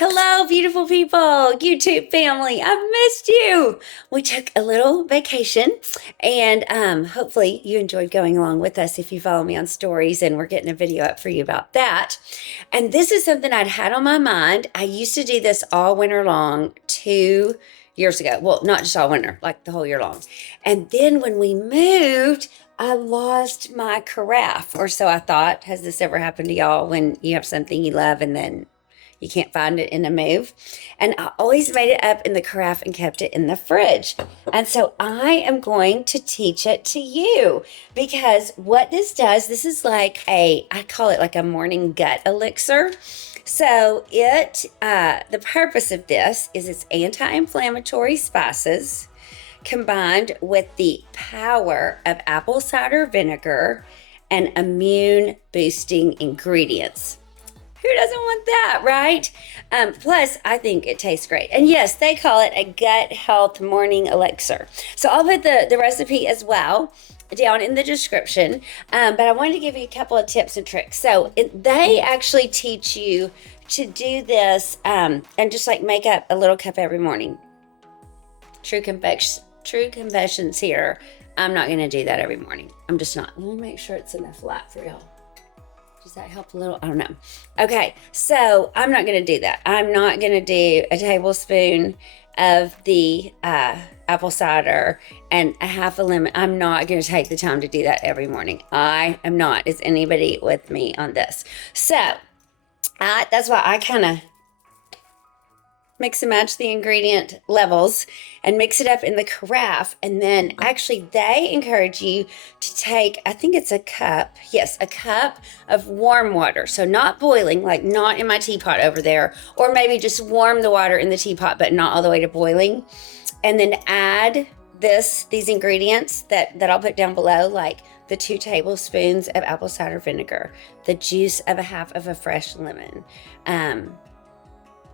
Hello, beautiful people, YouTube family. I've missed you. We took a little vacation and hopefully you enjoyed going along with us if you follow me on stories, and we're getting a video up for you about that. And this is something I'd had on my mind. I used to do this all winter long 2 years ago. Well, not just all winter, like the whole year long. And then when we moved, I lost my carafe, or so I thought. Has this ever happened to y'all when you have something you love and then you can't find it in a move? And I always made it up in the carafe and kept it in the fridge. And so I am going to teach it to you, because what this does, this is like I call it like a morning gut elixir. So the purpose of this is it's anti-inflammatory spices combined with the power of apple cider vinegar and immune boosting ingredients. Who doesn't want that, right? Plus, I think it tastes great. And yes, they call it a gut health morning elixir. So I'll put the recipe as well down in the description. But I wanted to give you a couple of tips and tricks. So they actually teach you to do this and just like make up a little cup every morning. True confessions here. I'm not going to do that every morning. I'm just not. Let me make sure it's enough light for y'all. Does that help a little? I don't know. Okay, so I'm not going to do that. I'm not going to do a tablespoon of the apple cider and a half a lemon. I'm not going to take the time to do that every morning. I am not. Is anybody with me on this? So that's why I kind of mix and match the ingredient levels and mix it up in the carafe. And then actually they encourage you to take, I think it's a cup of warm water. So not boiling, like not in my teapot over there, or maybe just warm the water in the teapot, but not all the way to boiling. And then add these ingredients that I'll put down below, like the 2 tablespoons of apple cider vinegar, the juice of a half of a fresh lemon,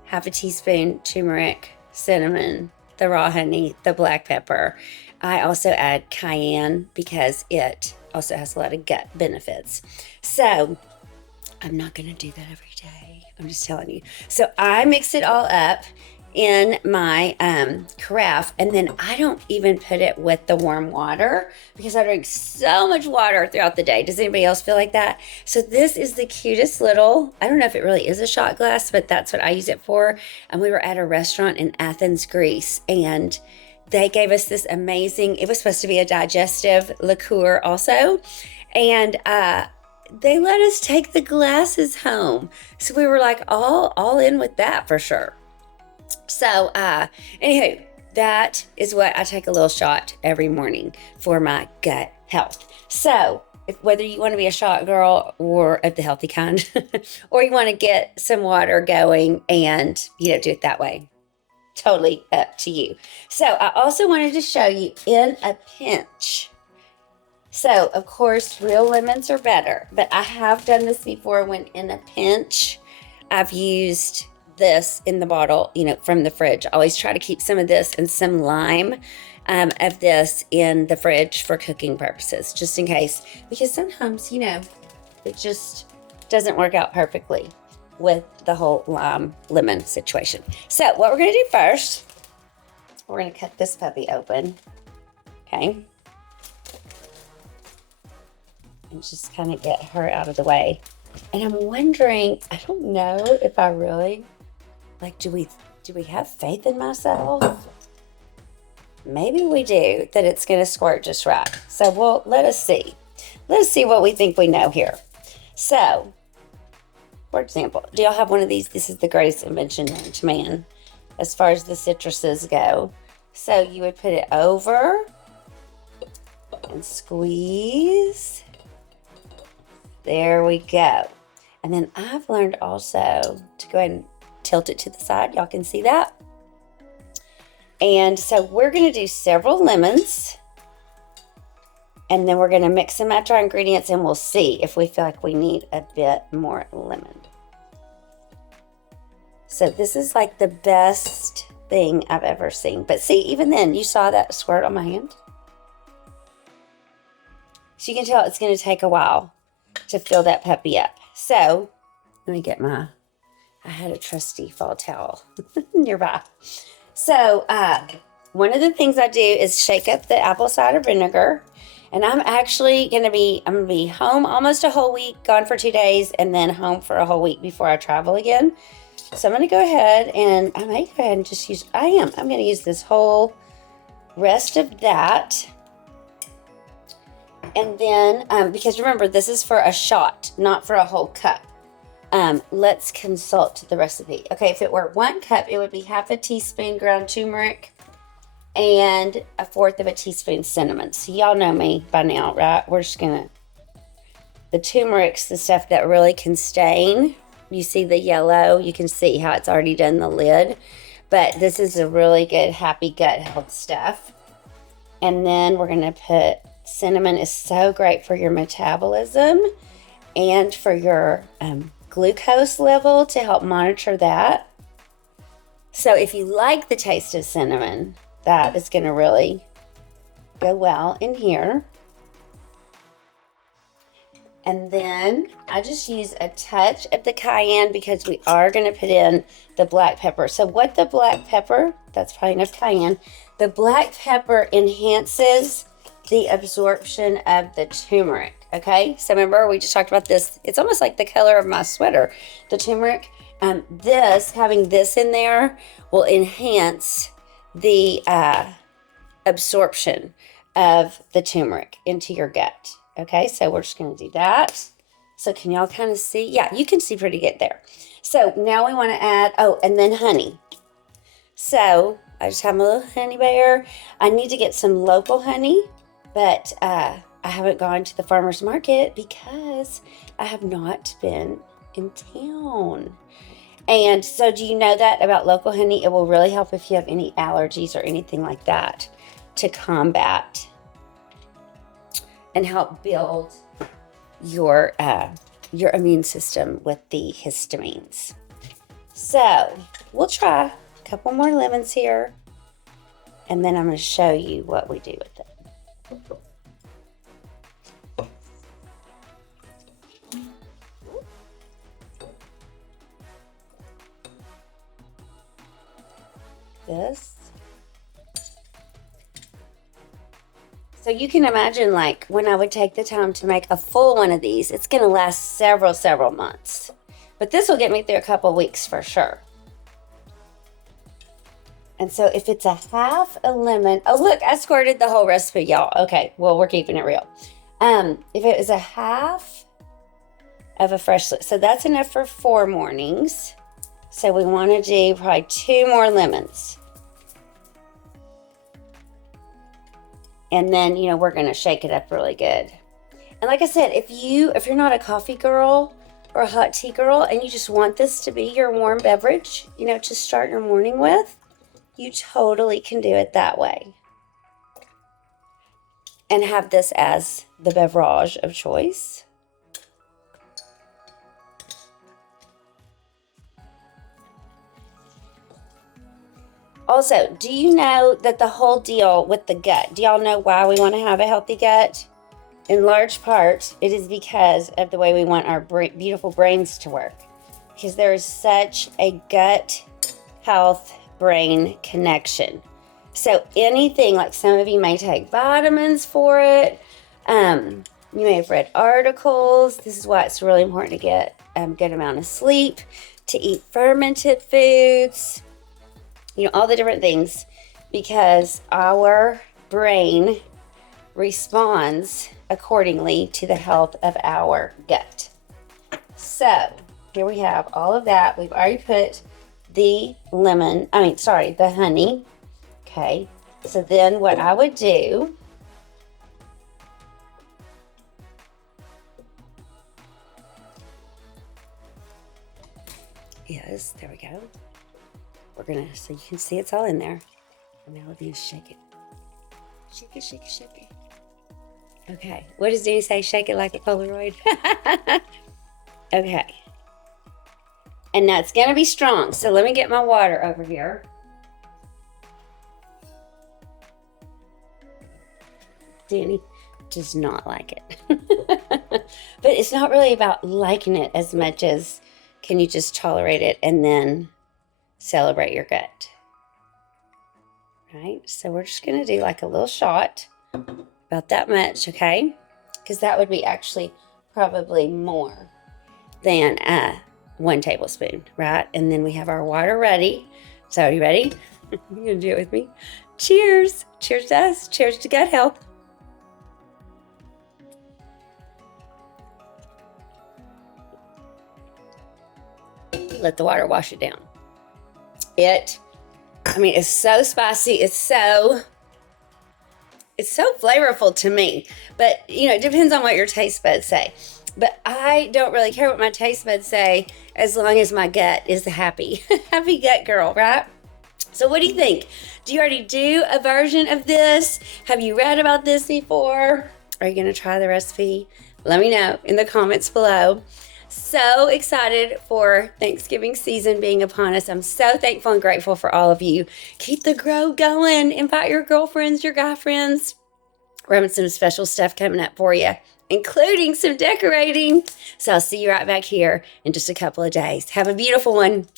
half a teaspoon turmeric, cinnamon, the raw honey, the black pepper. I also add cayenne because it also has a lot of gut benefits. So I'm not going to do that every day. I'm just telling you. So I mix it all up in my carafe, and then I don't even put it with the warm water because I drink so much water throughout the day. Does anybody else feel like that? So this is the cutest little, I don't know if it really is a shot glass, but that's what I use it for. And we were at a restaurant in Athens, Greece, and they gave us this amazing, it was supposed to be a digestive liqueur also, and they let us take the glasses home. So we were like all in with that for sure. So anywho, that is what I take a little shot every morning for my gut health. So whether you want to be a shot girl or of the healthy kind, or you want to get some water going and do it that way, totally up to you. So I also wanted to show you in a pinch. So of course, real lemons are better, but I have done this before when in a pinch, I've used this in the bottle, from the fridge. I always try to keep some of this and some lime of this in the fridge for cooking purposes, just in case, because sometimes, it just doesn't work out perfectly with the whole lime lemon situation. So what we're going to do first, we're going to cut this puppy open. Okay. And just kind of get her out of the way. And I'm wondering, I don't know if I really, do we have faith in myself? Maybe we do, that it's going to squirt just right. So let us see. Let's see what we think we know here. So, for example, do y'all have one of these? This is the greatest invention known to man as far as the citruses go. So you would put it over and squeeze. There we go. And then I've learned also to go ahead and tilt it to the side. Y'all can see that. And so we're going to do several lemons. And then we're going to mix and match our ingredients, and we'll see if we feel like we need a bit more lemon. So this is like the best thing I've ever seen. But see, even then, you saw that squirt on my hand? So you can tell it's going to take a while to fill that puppy up. So let me get my I had a trusty fall towel nearby. So one of the things I do is shake up the apple cider vinegar. And I'm actually going to be home almost a whole week, gone for 2 days, and then home for a whole week before I travel again. So I'm going to go ahead and I may go ahead and just use, I'm going to use this whole rest of that. And then, because remember, this is for a shot, not for a whole cup. Let's consult the recipe. Okay, if it were 1 cup, it would be half a teaspoon ground turmeric and 1/4 of a teaspoon cinnamon. So y'all know me by now, right? We're just gonna, the turmeric's the stuff that really can stain. You see the yellow, you can see how it's already done the lid. But this is a really good happy gut health stuff. And then we're gonna put, cinnamon is so great for your metabolism and for your glucose level to help monitor that. So if you like the taste of cinnamon, that is going to really go well in here. And then I just use a touch of the cayenne because we are going to put in the black pepper. So what the black pepper, that's probably enough cayenne, the black pepper enhances the absorption of the turmeric. Okay, so remember we just talked about this. It's almost like the color of my sweater, the turmeric. Having this in there will enhance the absorption of the turmeric into your gut. Okay, so we're just going to do that. So can y'all kind of see? Yeah, you can see pretty good there. So now we want to add, and then honey. So I just have my little honey bear. I need to get some local honey, but I haven't gone to the farmer's market because I have not been in town. And so do you know that about local honey? It will really help if you have any allergies or anything like that to combat and help build your immune system with the histamines. So we'll try a couple more lemons here, and then I'm going to show you what we do with it. This. So you can imagine, like, when I would take the time to make a full one of these, it's going to last several months. But this will get me through a couple weeks for sure. And so if it's a half a lemon, oh look, I squirted the whole recipe, y'all. Okay, well, we're keeping it real. If it was a half of a fresh, so that's enough for 4 mornings. So we want to do probably 2 more lemons. And then, we're going to shake it up really good. And like I said, if you're not a coffee girl or a hot tea girl and you just want this to be your warm beverage, to start your morning with, you totally can do it that way. And have this as the beverage of choice. Also, do you know that the whole deal with the gut, do y'all know why we want to have a healthy gut? In large part, it is because of the way we want our beautiful brains to work. Because there is such a gut health brain connection. So anything, like some of you may take vitamins for it. You may have read articles. This is why it's really important to get a good amount of sleep, to eat fermented foods, all the different things, because our brain responds accordingly to the health of our gut. So here we have all of that. We've already put the honey. Okay, so then what I would do is, there we go. So you can see it's all in there. And now we're gonna shake it. Shake it, shake it, shake it. Okay, what does Denny say? Shake it like a Polaroid. Okay. And now it's gonna be strong. So let me get my water over here. Danny does not like it. But it's not really about liking it as much as can you just tolerate it and then celebrate your gut? Right? So we're just going to do like a little shot, about that much, okay? Because that would be actually probably more than 1 tablespoon, right? And then we have our water ready. So are you ready? You're going to do it with me. Cheers. Cheers to us. Cheers to gut health. Let the water wash it down. It's so spicy. It's so flavorful to me. But, it depends on what your taste buds say. But I don't really care what my taste buds say as long as my gut is happy. Happy gut girl, right? So what do you think? Do you already do a version of this? Have you read about this before? Are you going to try the recipe? Let me know in the comments below. So excited for Thanksgiving season being upon us. I'm so thankful and grateful for all of you. Keep the grow going. Invite your girlfriends, your guy friends. We're having some special stuff coming up for you, including some decorating. So I'll see you right back here in just a couple of days. Have a beautiful one.